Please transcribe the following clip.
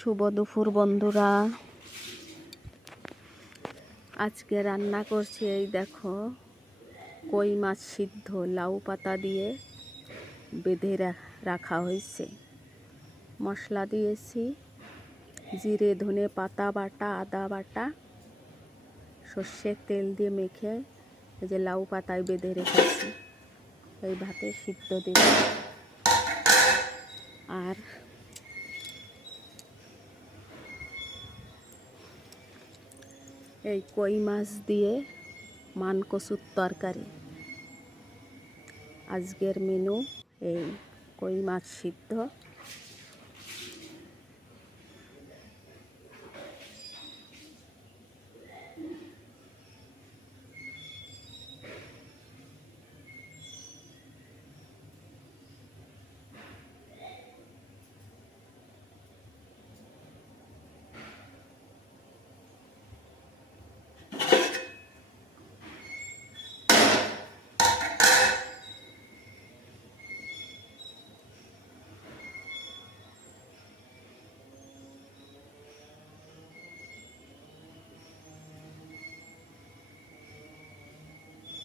শুভ দুপুর বন্ধুরা, আজকে রান্না করছি এই দেখো কই মাছ সিদ্ধ লাউ পাতা দিয়ে বেঁধে রাখা হয়েছে। মশলা দিয়েছি জিরে ধনে পাতা বাটা, আদা বাটা, সর্ষের তেল দিয়ে মেখে এই যে লাউ পাতায় বেঁধে রেখেছি। এই ভাতে সিদ্ধ দিব। আর এই কই মাছ দিয়ে মান কচুর তরকারি। আজকের মেনু এই কই মাছ সিদ্ধ